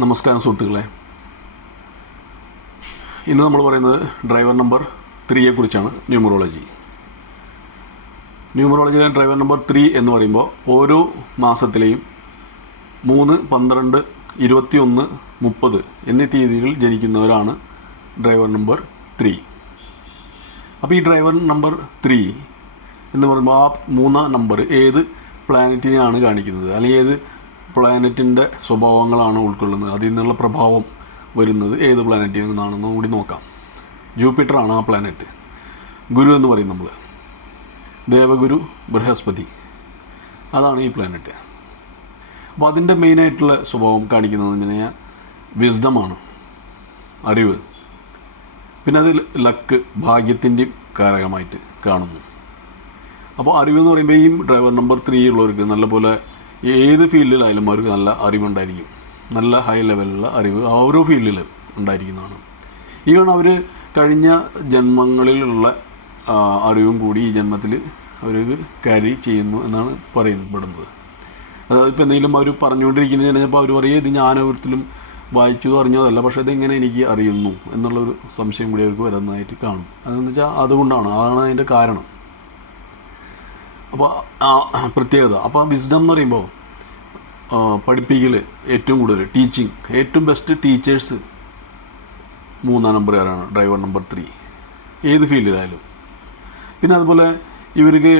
നമസ്കാരം സുഹൃത്തുക്കളെ. ഇന്ന് നമ്മൾ പറയുന്നത് ഡ്രൈവർ നമ്പർ 3 കുറിച്ചാണ്. ന്യൂമറോളജിയിലെ ഡ്രൈവർ നമ്പർ 3 എന്ന് പറയുമ്പോൾ ഓരോ മാസത്തിലെയും 3, 12, 21, 30 എന്നീ തീയതികളിൽ ജനിക്കുന്നവരാണ് ഡ്രൈവർ നമ്പർ 3. അപ്പോൾ ഈ ഡ്രൈവർ നമ്പർ 3 എന്ന് പറയുമ്പോൾ ആ 3 നമ്പർ ഏത് പ്ലാനറ്റിനെയാണ് കാണിക്കുന്നത്, അല്ലെങ്കിൽ ഏത് പ്ലാനറ്റിൻ്റെ സ്വഭാവങ്ങളാണ് ഉൾക്കൊള്ളുന്നത്, അതിൽ നിന്നുള്ള പ്രഭാവം വരുന്നത് ഏത് പ്ലാനറ്റിൽ നിന്നാണെന്ന് കൂടി നോക്കാം. ജൂപ്പിറ്ററാണ് ആ പ്ലാനറ്റ്. ഗുരു എന്ന് പറയും നമ്മൾ, ദേവഗുരു ബൃഹസ്പതി, അതാണ് ഈ പ്ലാനറ്റ്. അപ്പോൾ അതിൻ്റെ മെയിനായിട്ടുള്ള സ്വഭാവം കാണിക്കുന്നത് എങ്ങനെയാ, വിസ്ഡമാണ്, അറിവ്. പിന്നെ അത് ലക്ക്, ഭാഗ്യത്തിൻ്റെയും കാരകമായിട്ട് കാണുന്നു. അപ്പോൾ അറിവ് എന്ന് പറയുമ്പോൾ ഈ ഡ്രൈവർ നമ്പർ 3 ഉള്ളവർക്ക് നല്ലപോലെ ഏത് ഫീൽഡിലായാലും അവർക്ക് നല്ല അറിവുണ്ടായിരിക്കും. നല്ല ഹൈ ലെവലിലുള്ള അറിവ് ഓരോ ഫീൽഡിലും ഉണ്ടായിരിക്കുന്നതാണ്. ഈവൺ അവർ കഴിഞ്ഞ ജന്മങ്ങളിലുള്ള അറിവും കൂടി ഈ ജന്മത്തിൽ അവർ ക്യാരി ചെയ്യുന്നു എന്നാണ് പറയപ്പെടുന്നത്. അതായത് ഇപ്പോൾ എന്തെങ്കിലും അവർ പറഞ്ഞുകൊണ്ടിരിക്കുന്നത് കഴിഞ്ഞപ്പോൾ അവർ പറയും ഇത് ഞാൻ ഒരിക്കലും വായിച്ചു അറിഞ്ഞതല്ല, പക്ഷേ ഇതെങ്ങനെ എനിക്ക് അറിയുന്നു എന്നുള്ളൊരു സംശയം കൂടി അവർക്ക് വരുന്നതായിട്ട് കാണും. അതെന്ന് വെച്ചാൽ അതാണ് അതിൻ്റെ കാരണം. അപ്പോൾ പ്രത്യേകത. അപ്പോൾ വിസ്ഡം എന്ന് പറയുമ്പോൾ പഠിപ്പിക്കൽ ഏറ്റവും കൂടുതൽ, ടീച്ചിങ്, ഏറ്റവും ബെസ്റ്റ് ടീച്ചേഴ്സ് 3 നമ്പറുകാരാണ് ഡ്രൈവർ നമ്പർ 3, ഏത് ഫീൽഡിലായാലും. പിന്നെ അതുപോലെ ഇവർക്ക്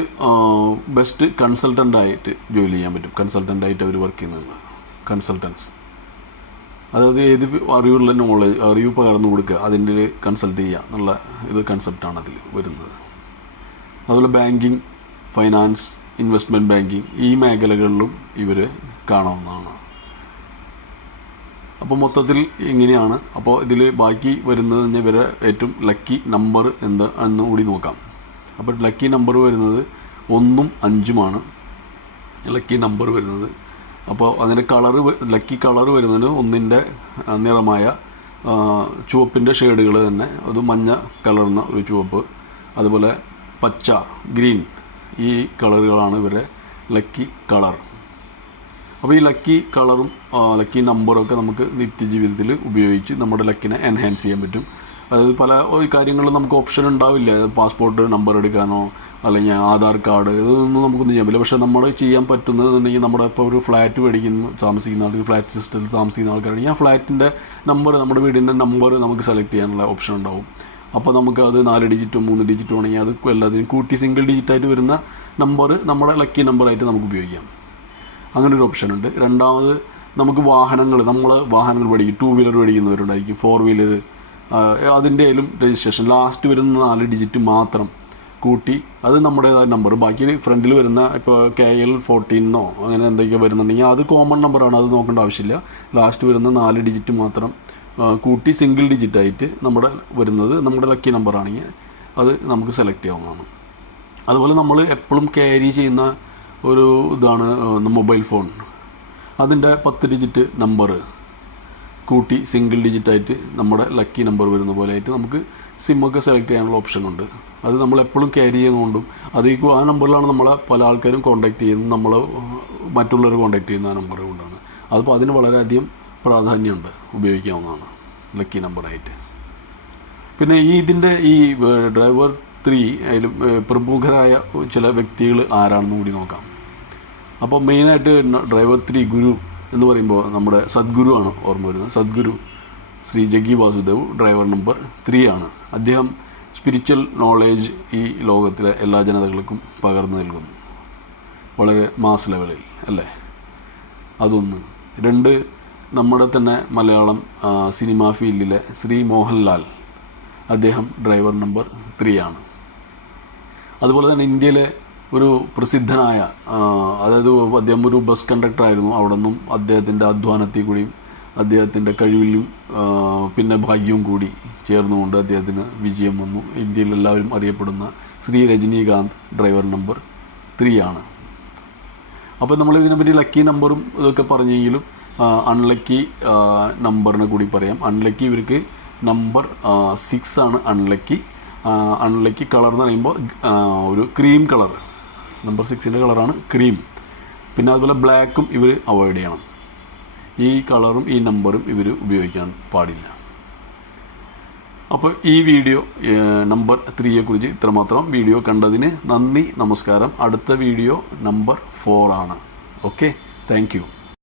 ബെസ്റ്റ് കൺസൾട്ടൻ്റായിട്ട് ജോലി ചെയ്യാൻ പറ്റും. കൺസൾട്ടൻ്റായിട്ട് അവർ വർക്ക് ചെയ്യുന്നുണ്ട്. കൺസൾട്ടൻസ്, അതായത് ഏത് അറിവുള്ള നോളജ്, അറിവ് പകർന്നു കൊടുക്കുക, അതിൻ്റെ കൺസൾട്ട് ചെയ്യുക എന്നുള്ള ഇത് കൺസെപ്റ്റാണ് അതിൽ വരുന്നത്. അതുപോലെ ബാങ്കിങ്, ഫൈനാൻസ്, ഇൻവെസ്റ്റ്മെൻറ്റ് ബാങ്കിങ്, ഈ മേഖലകളിലും ഇവർ കാണാവുന്നതാണ്. അപ്പോൾ മൊത്തത്തിൽ ഇങ്ങനെയാണ്. അപ്പോൾ ഇതിൽ ബാക്കി വരുന്നത് ഇവരെ ഏറ്റവും ലക്കി നമ്പർ എന്ന് കൂടി നോക്കാം. അപ്പോൾ ലക്കി നമ്പർ വരുന്നത് 1ഉം 5ഉമാണ് ലക്കി നമ്പർ വരുന്നത്. അപ്പോൾ അതിൻ്റെ ലക്കി കളർ വരുന്നത് 1ൻ്റെ നിറമായ ചുവപ്പിൻ്റെ ഷെയ്ഡുകൾ തന്നെ, അത് മഞ്ഞ കലർന്ന ഒരു ചുവപ്പ്, അതുപോലെ പച്ച, ഗ്രീൻ, ഈ കളറുകളാണ് ഇവരുടെ ലക്കി കളർ. അപ്പോൾ ഈ ലക്കി കളറും ലക്കി നമ്പറൊക്കെ നമുക്ക് നിത്യജീവിതത്തിൽ ഉപയോഗിച്ച് നമ്മുടെ ലക്കിനെ എൻഹാൻസ് ചെയ്യാൻ പറ്റും. അതായത് പല കാര്യങ്ങളിലും നമുക്ക് ഓപ്ഷൻ ഉണ്ടാവില്ല. പാസ്പോർട്ട് നമ്പർ എടുക്കാനോ അല്ലെങ്കിൽ ആധാർ കാർഡ്, ഇതൊന്നും നമുക്കൊന്നും ചെയ്യാൻ പറ്റില്ല. പക്ഷേ നമ്മൾ ചെയ്യാൻ പറ്റുന്നതെന്നുണ്ടെങ്കിൽ നമ്മുടെ ഇപ്പോൾ ഒരു ഫ്ലാറ്റ് താമസിക്കുന്ന ആൾക്ക്, ഫ്ലാറ്റ് സിസ്റ്റത്തിൽ താമസിക്കുന്ന ആൾക്കാരാണെങ്കിൽ ആ ഫ്ലാറ്റിൻ്റെ നമ്പർ, നമ്മുടെ വീടിൻ്റെ നമ്പർ നമുക്ക് സെലക്ട് ചെയ്യാനുള്ള ഓപ്ഷൻ ഉണ്ടാവും. അപ്പോൾ നമുക്ക് അത് 4 ഡിജിറ്റോ 3 ഡിജിറ്റോ ആണെങ്കിൽ അത് എല്ലാത്തിനും കൂട്ടി സിംഗിൾ ഡിജിറ്റായിട്ട് വരുന്ന നമ്പർ നമ്മുടെ ലക്കി നമ്പറായിട്ട് നമുക്ക് ഉപയോഗിക്കാം. അങ്ങനൊരു ഓപ്ഷൻ ഉണ്ട്. രണ്ടാമത് നമുക്ക് വാഹനങ്ങൾ പഠിക്കും. 2 വീലർ പഠിക്കുന്നവരുണ്ടായിരിക്കും, 4 വീലർ, അതിൻ്റെ രജിസ്ട്രേഷൻ ലാസ്റ്റ് വരുന്ന 4 ഡിജിറ്റ് മാത്രം കൂട്ടി അത് നമ്മുടേതായ നമ്പർ. ബാക്കി ഫ്രണ്ടിൽ വരുന്ന ഇപ്പോൾ KL14 അങ്ങനെ എന്തൊക്കെയോ വരുന്നുണ്ടെങ്കിൽ അത് കോമൺ നമ്പറാണ്, അത് നോക്കേണ്ട ആവശ്യമില്ല. ലാസ്റ്റ് വരുന്ന 4 ഡിജിറ്റ് മാത്രം കൂട്ടി സിംഗിൾ ഡിജിറ്റായിട്ട് വരുന്നത് നമ്മുടെ ലക്കി നമ്പറാണെങ്കിൽ അത് നമുക്ക് സെലക്ട് ചെയ്യാവുന്നതാണ്. അതുപോലെ നമ്മൾ എപ്പോഴും ക്യാരി ചെയ്യുന്ന ഒരു ഇതാണ് മൊബൈൽ ഫോൺ. അതിൻ്റെ 10 ഡിജിറ്റ് നമ്പർ കൂട്ടി സിംഗിൾ ഡിജിറ്റായിട്ട് നമ്മുടെ ലക്കി നമ്പർ വരുന്ന പോലെ ആയിട്ട് നമുക്ക് സിമ്മൊക്കെ സെലക്ട് ചെയ്യാനുള്ള ഓപ്ഷൻ ഉണ്ട്. അത് നമ്മൾ എപ്പോഴും ക്യാരി ചെയ്യുന്നതുകൊണ്ടും ആ നമ്പറിലാണ് നമ്മളെ പല ആൾക്കാരും കോൺടാക്ട് ചെയ്യുന്നത്, നമ്മൾ മറ്റുള്ളവർ കോൺടാക്ട് ചെയ്യുന്ന ആ നമ്പർ കൊണ്ടാണ്. അതിപ്പോൾ അതിന് വളരെയധികം പ്രാധാന്യമുണ്ട്, ഉപയോഗിക്കാവുന്നതാണ് ലക്കി നമ്പറായിട്ട്. പിന്നെ ഇതിൻ്റെ ഈ ഡ്രൈവർ 3 അതിലും പ്രമുഖരായ ചില വ്യക്തികൾ ആരാണെന്ന് കൂടി നോക്കാം. അപ്പോൾ മെയിനായിട്ട് ഡ്രൈവർ 3 ഗുരു എന്ന് പറയുമ്പോൾ നമ്മുടെ സദ്ഗുരു ആണ് ഓർമ്മ വരുന്നത്. സദ്ഗുരു ശ്രീ ജഗ്ഗി വാസുദേവ് ഡ്രൈവർ നമ്പർ 3 ആണ്. അദ്ദേഹം സ്പിരിച്വൽ നോളേജ് ഈ ലോകത്തിലെ എല്ലാ ജനതകൾക്കും പകർന്നു നൽകുന്നു, വളരെ മാസ് ലെവലിൽ അല്ലേ. അതൊന്ന്. 2, നമ്മുടെ തന്നെ മലയാളം സിനിമാ ഫീൽഡിലെ ശ്രീ മോഹൻലാൽ, അദ്ദേഹം ഡ്രൈവർ നമ്പർ 3 ആണ്. അതുപോലെ തന്നെ ഇന്ത്യയിലെ ഒരു പ്രസിദ്ധനായ, അതായത് അദ്ദേഹം ഒരു ബസ് കണ്ടക്ടറായിരുന്നു. അവിടെ നിന്നും അദ്ദേഹത്തിൻ്റെ അധ്വാനത്തിൽ കൂടിയും അദ്ദേഹത്തിൻ്റെ കഴിവിലും പിന്നെ ഭാഗ്യവും കൂടി ചേർന്നുകൊണ്ട് അദ്ദേഹത്തിന് വിജയം വന്നു. ഇന്ത്യയിൽ എല്ലാവരും അറിയപ്പെടുന്ന ശ്രീ രജനീകാന്ത് ഡ്രൈവർ നമ്പർ 3 ആണ്. അപ്പോൾ നമ്മൾ ഇതിനെപ്പറ്റി ലക്കി നമ്പറും ഇതൊക്കെ പറഞ്ഞെങ്കിലും അൺലക്കി നമ്പറിനെ കൂടി പറയാം. അൺലക്കി ഇവർക്ക് നമ്പർ 6 ആണ് അൺലക്കി. അൺലക്കി കളർ എന്ന് പറയുമ്പോൾ ഒരു ക്രീം കളർ, നമ്പർ 6ൻ്റെ കളറാണ് ക്രീം. പിന്നെ അതുപോലെ ബ്ലാക്കും ഇവർ അവോയ്ഡ് ചെയ്യണം. ഈ കളറും ഈ നമ്പറും ഇവർ ഉപയോഗിക്കാൻ പാടില്ല. അപ്പോൾ ഈ വീഡിയോ നമ്പർ 3യെക്കുറിച്ച് ഇത്രമാത്രം. വീഡിയോ കണ്ടതിന് നന്ദി, നമസ്കാരം. അടുത്ത വീഡിയോ നമ്പർ 4 ആണ്. Okay, thank you.